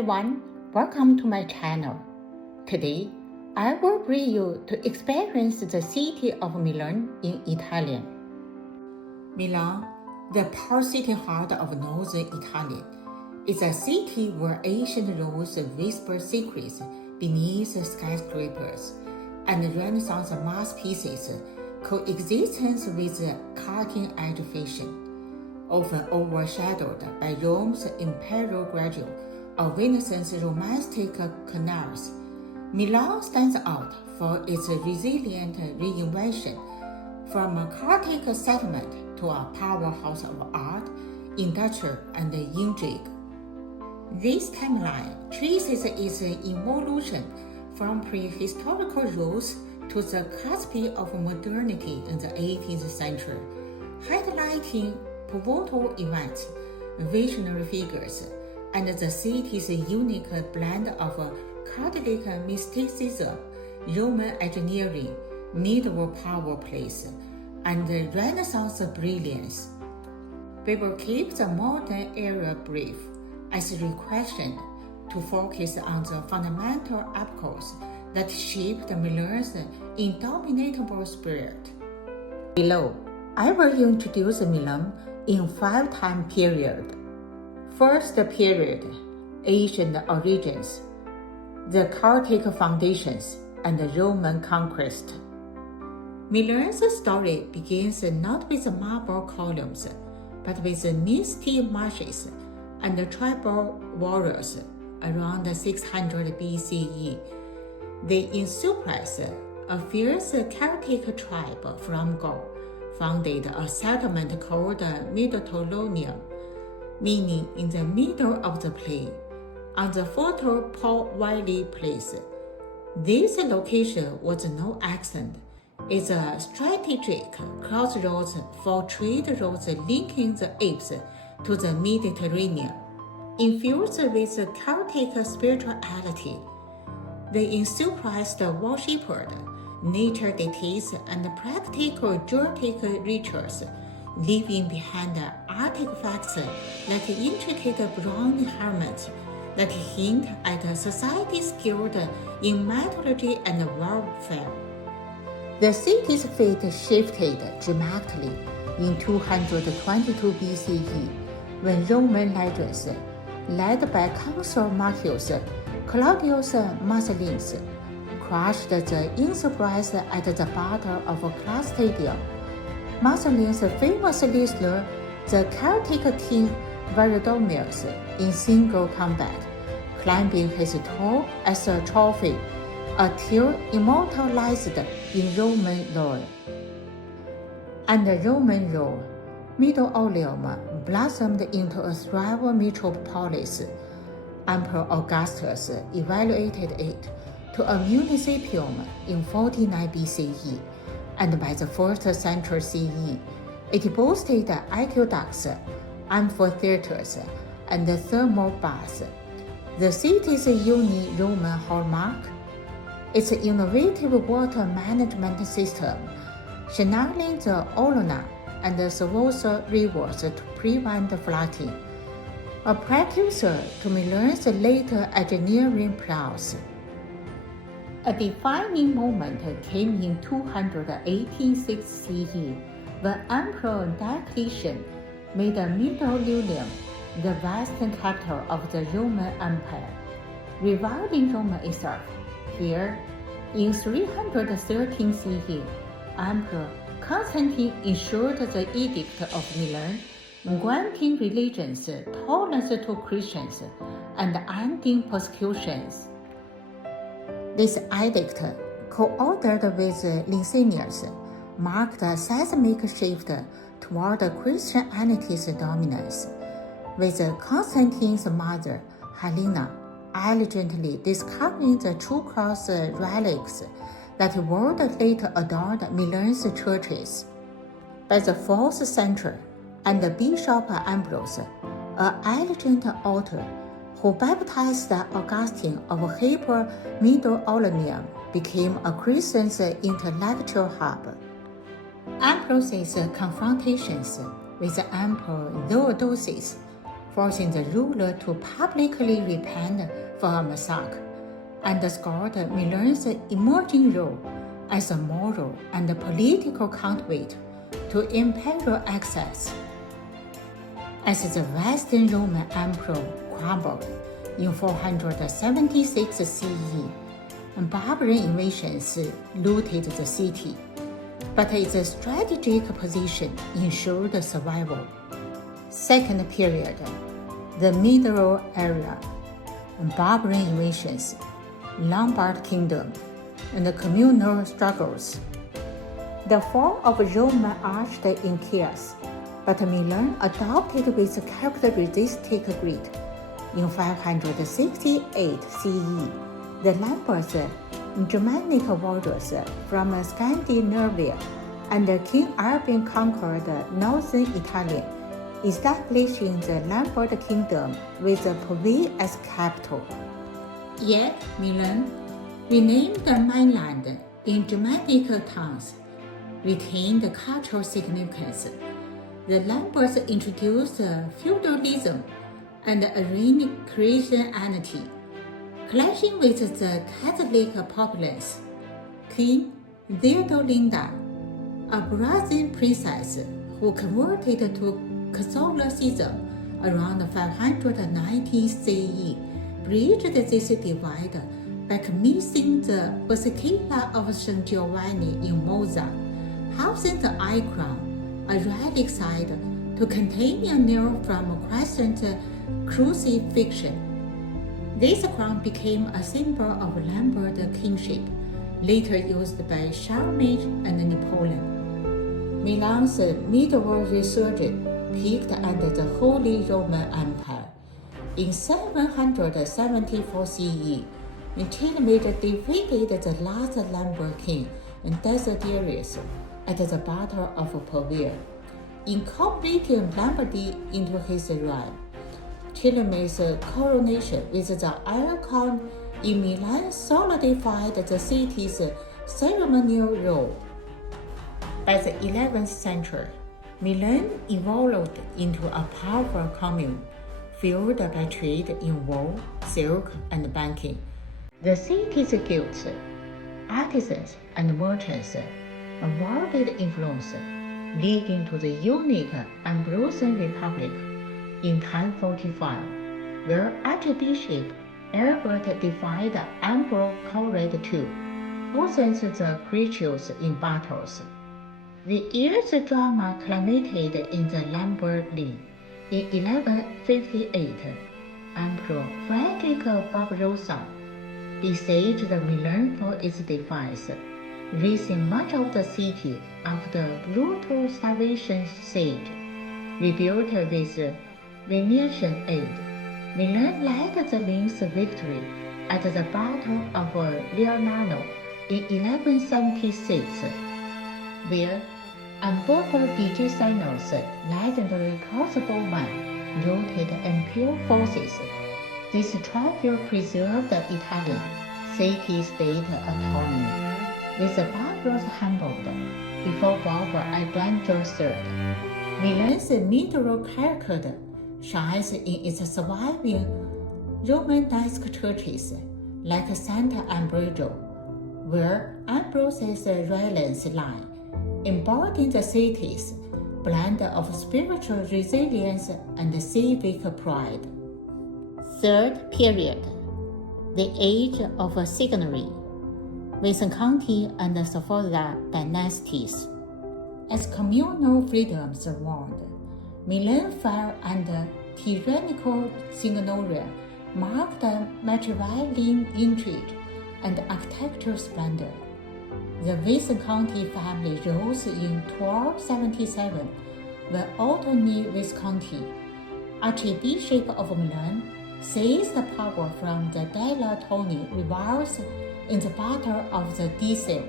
everyone, welcome to my channel. Today, I will bring you to experience the city of Milan in Italy. Milan, the power city heart of northern Italy, is a city where ancient roads whisper secrets beneath skyscrapers and Renaissance masterpieces coexist with cutting-edge fashion, often overshadowed by Rome's imperial grandeur or Renaissance romantic canals. Milan stands out for its resilient reinvention, from a chaotic settlement to a powerhouse of art, industry, and intrigue. This timeline traces its evolution from prehistorical roots to the cusp of modernity in the 18th century, highlighting pivotal events, visionary figures, and the city's unique blend of Catholic mysticism, Roman engineering, medieval power plays, and Renaissance brilliance. We will keep the modern era brief, as requested, to focus on the fundamental epochs that shaped Milan's indomitable spirit. Below, I will introduce Milan in 5 time periods. First period, ancient origins, the Celtic foundations, and the Roman conquest. Milan's story begins not with marble columns, but with misty marshes and tribal warriors around 600 BCE. The Insupress, a fierce Celtic tribe from Gaul, founded a settlement called Mediterranean, meaning in the middle of the plain, on the fertile Po Valley place. This location was no accident. It's a strategic crossroads for trade routes linking the Alps to the Mediterranean. Infused with Celtic spirituality, the Insupress worshipped nature deities and practical Druidic rituals, leaving behind artifacts like intricate bronze helmets that hint at a society skilled in metallurgy and warfare. The city's fate shifted dramatically in 222 BCE when Roman legions, led by Consul Marcus Claudius Marcellus, crushed the Insupress at the Battle of Clastidium. Marcellus famously slew the Celtic king Varidomius in single combat, claiming his toe as a trophy, a tale immortalized in Roman lore. Under Roman rule, Middleorium blossomed into a thriving metropolis. Emperor Augustus evaluated it to a municipium in 49 BCE, and by the 1st century CE, it boasted aqueducts, amphitheaters, and thermal baths. The city's unique Roman hallmark, its innovative water management system, channeling the Olona and the Savosa rivers to prevent flooding, a precursor to Milan's later engineering prowess. A defining moment came in 286 CE when Emperor Diocletian made Middleorium the western capital of the Roman Empire, reviving Rome itself. Here, in 313 CE, Emperor Constantine issued the Edict of Milan, granting religions tolerance to Christians and ending persecutions. This edict, co-authored with Licinius, marked a seismic shift toward Christianity's dominance, with Constantine's mother, Helena, elegantly discovering the true cross relics that would later adorn Milan's churches. By the 4th century, and Bishop Ambrose, an elegant author who baptized Augustine of Hippo Middleorium, became a Christian's intellectual hub. Ambrose's confrontations with Emperor Theodosius forcing the ruler to publicly repent for a massacre, underscored Milan's emerging role as a moral and political counterweight to imperial excess. As the Western Roman Emperor crumbled in 476 CE, barbarian invasions looted the city, but its strategic position ensured survival. Second period, the Middle Era, barbarian invasions, Lombard Kingdom, and communal struggles. The fall of Rome arched in chaos, but Milan adopted with characteristic grit. In 568 CE, the Lombards, Germanic warriors from Scandinavia, under King Albin conquered northern Italy, establishing the Lombard Kingdom with Pavia as capital. Yet Milan, renamed Milan in Germanic tongues, retained cultural significance. The Lombards introduced feudalism and Arian Christianity, clashing with the Catholic populace. Queen Theodolinda, a Brazilian princess who converted to Catholicism around 590 CE, bridged this divide by commissioning the Basilica of St. Giovanni in Monza, housing the icon, a relic site to contain a nail from a crescent crucifixion. This crown became a symbol of Lombard kingship, later used by Charlemagne and Napoleon. Milan's medieval resurgence peaked under the Holy Roman Empire. In 774 CE, Charlemagne defeated the last Lombard king, Desiderius, at the Battle of Pavia, incorporating Lombardy into his realm. Charlemagne's coronation with the icon in Milan solidified the city's ceremonial role. By the 11th century, Milan evolved into a powerful commune, fueled by trade in wool, silk, and banking. The city's guilds, artisans, and merchants awarded influence, leading to the unique Ambrosian Republic in 1045, where Archbishop Rebirth defied Emperor Conrad II, who sent the creatures in battles. The year's drama culminated in the Lombard League. In 1158, Emperor Frederick Barbarossa besieged Milan for its defense, razing much of the city after the brutal Salvation Siege. Rebuilt with Venetian aid, Milan led the Wings' victory at the Battle of Leonardo in 1176, where Umberto di Gisano's legendary crossbowman routed imperial forces. This triumph preserved Italian city-state autonomy, with the Barbars humbled before Barbar Adventure III. Milan's medieval character shines in its surviving Romanesque churches like Santa Ambrogio, where Ambrose's relics lie, embodying the city's blend of spiritual resilience and civic pride. Third period, the Age of Signory, Visconti and Sforza dynasties. As communal freedoms waned, Milan fell under tyrannical signoria marked by Machiavellian intrigue and architectural splendor. The Visconti family rose in 1277 when Ottone Visconti, Archbishop of Milan, seized the power from the Della Toni rivals in the Battle of the Dice.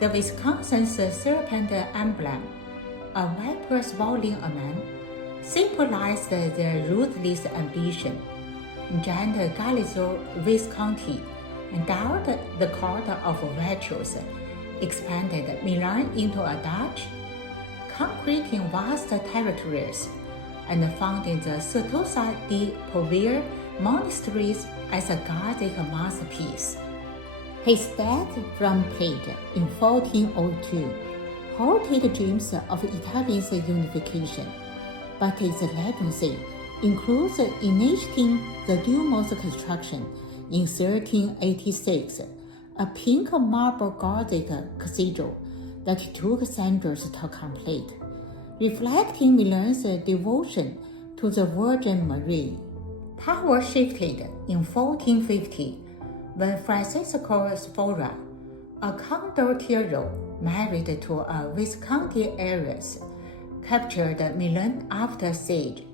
The Visconti's serpent emblem, a viper swallowing a man, symbolized their ruthless ambition. Giant Galizio Visconti endowed the court of virtues, expanded Milan into a duchy, conquering vast territories, and founded the Certosa di Povere monasteries as a Gothic masterpiece. His death from plague in 1402 halted dreams of Italy's unification, but his legacy includes initiating the Duomo's construction in 1386, a pink marble Gothic cathedral that took centuries to complete, reflecting Milan's devotion to the Virgin Mary. Power shifted in 1450 when Francesco Sforza, a condottiero married to a Visconti heiress, captured Milan after siege.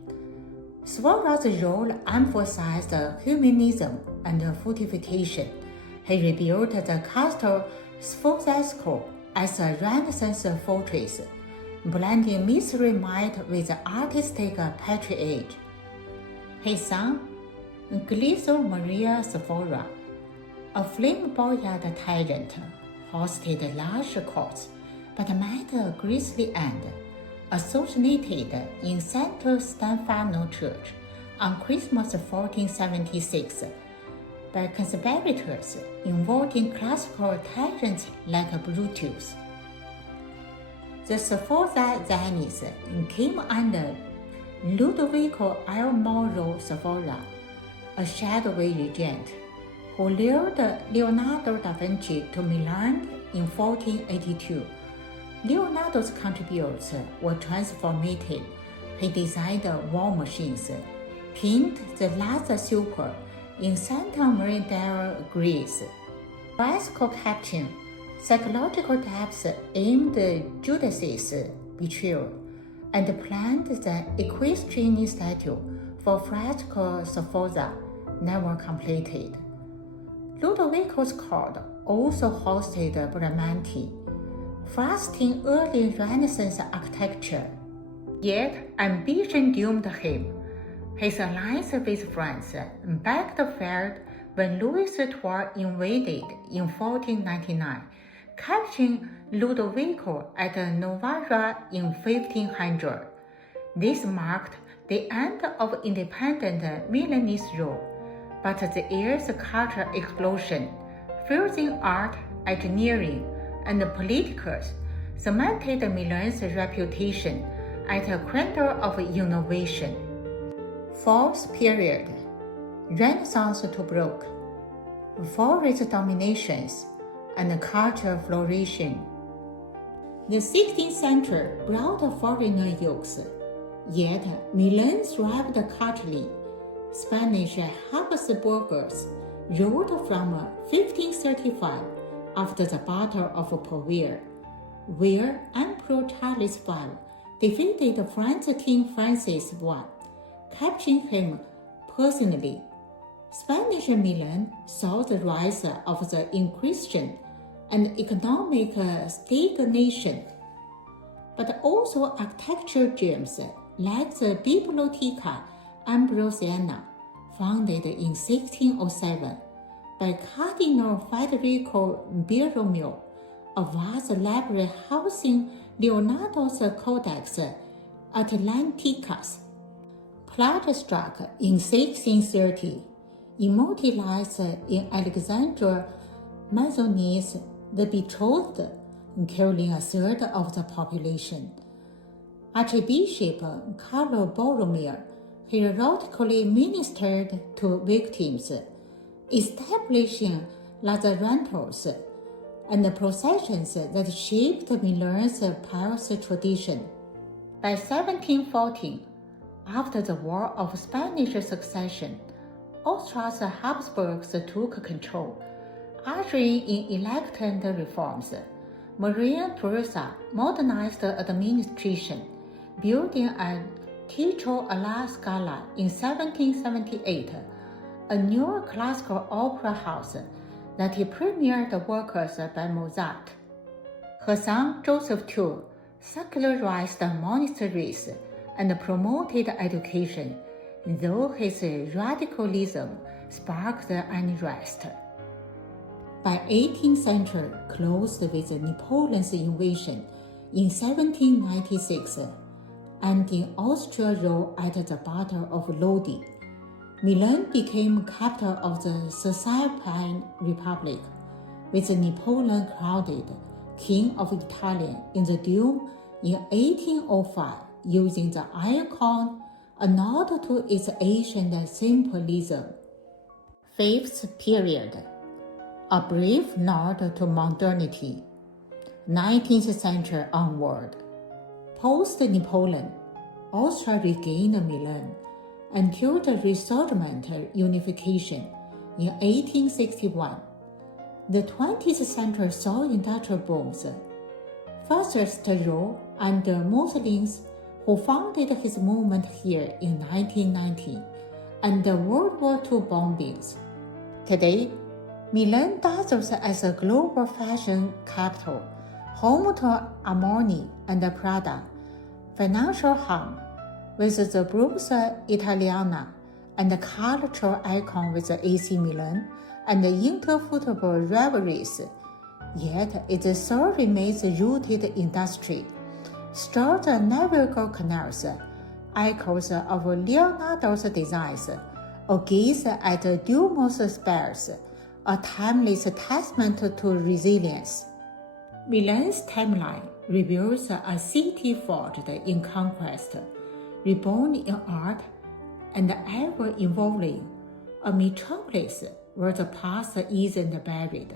Sforza's role emphasized humanism and fortification. He rebuilt the Castle Sforzesco as a Renaissance fortress, blending military might with artistic patronage. His son, Galizio Maria Sforza, a flamboyant tyrant, hosted large courts, but met a grisly end, assassinated in Santo Stefano Church on Christmas 1476 by conspirators invoking classical tyrants like Brutus. The Sforza Zionists came under Ludovico il Moro Sforza, a shadowy regent, who lured Leonardo da Vinci to Milan in 1482. Leonardo's contributions were transformative. He designed war machines, painted the Last Supper in Santa Maria del Greece, fresco capturing psychological depths aimed at Judas's betrayal, and planned the equestrian statue for Francesco Sforza, never completed. Ludovico's court also hosted Bramante, fostering early Renaissance architecture. Yet ambition doomed him. His alliance with France backfired when Louis XII invaded in 1499, capturing Ludovico at Novara in 1500. This marked the end of independent Milanese rule, but the year's cultural explosion, fusing art, engineering, and politics, cemented Milan's reputation as a cradle of innovation. Fourth period, Renaissance to Baroque, forest dominations, and cultural flourishing. The 16th century brought foreigner yokes, yet Milan thrived culturally. Spanish Habsburgers ruled from 1535 after the Battle of Povere, where Emperor Charles V defeated French King Francis I, capturing him personally. Spanish Milan saw the rise of the Inquisition and economic stagnation, but also architectural gems like the Biblioteca Ambrosiana, founded in 1607 by Cardinal Federico Borromeo, a vast library housing Leonardo's Codex Atlanticus. Plague struck in 1630, immortalized in Alexandra Mazzoni's The Betrothed, killing a third of the population. Archbishop Carlo Borromeo heroically ministered to victims, establishing lazarettos and processions that shaped Milan's pious tradition. By 1714, after the War of Spanish Succession, Austria's Habsburgs took control, ushering in elected reforms. Maria Theresa modernized administration, building a Teatro alla Scala in 1778, a new classical opera house that premiered works by Mozart. Her son Joseph II secularized monasteries and promoted education, though his radicalism sparked unrest. By 18th century closed with Napoleon's invasion in 1796, ending Austria's role at the Battle of Lodi. Milan became capital of the Cisalpine Republic, with Napoleon crowned King of Italy in the Dome in 1805, using the icon a nod to its ancient symbolism. Fifth period, a brief nod to modernity. 19th century onward. Post-Napoleon, Austria regained Milan until the Resurgent unification in 1861. The 20th century saw industrial booms, first role under Mussolini, who founded his movement here in 1919, and the World War II bombings. Today, Milan dazzles as a global fashion capital, home to Armani and Prada, financial hub with the Borsa Italiana, and the cultural icon with the AC Milan and the inter-football rivalries. Yet it still remains rooted industry. Stored navigational canals, echoes of Leonardo's designs, or gaze at Dumo's spires, a timeless testament to resilience. Milan's timeline reveals a city forged in conquest, reborn in art, and ever-evolving, a metropolis where the past isn't buried,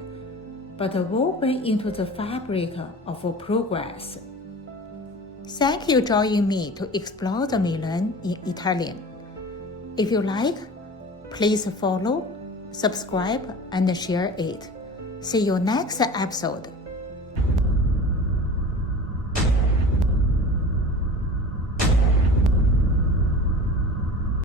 but woven into the fabric of progress. Thank you for joining me to explore the Milan in Italian. If you like, please follow, subscribe, and share it. See you next episode.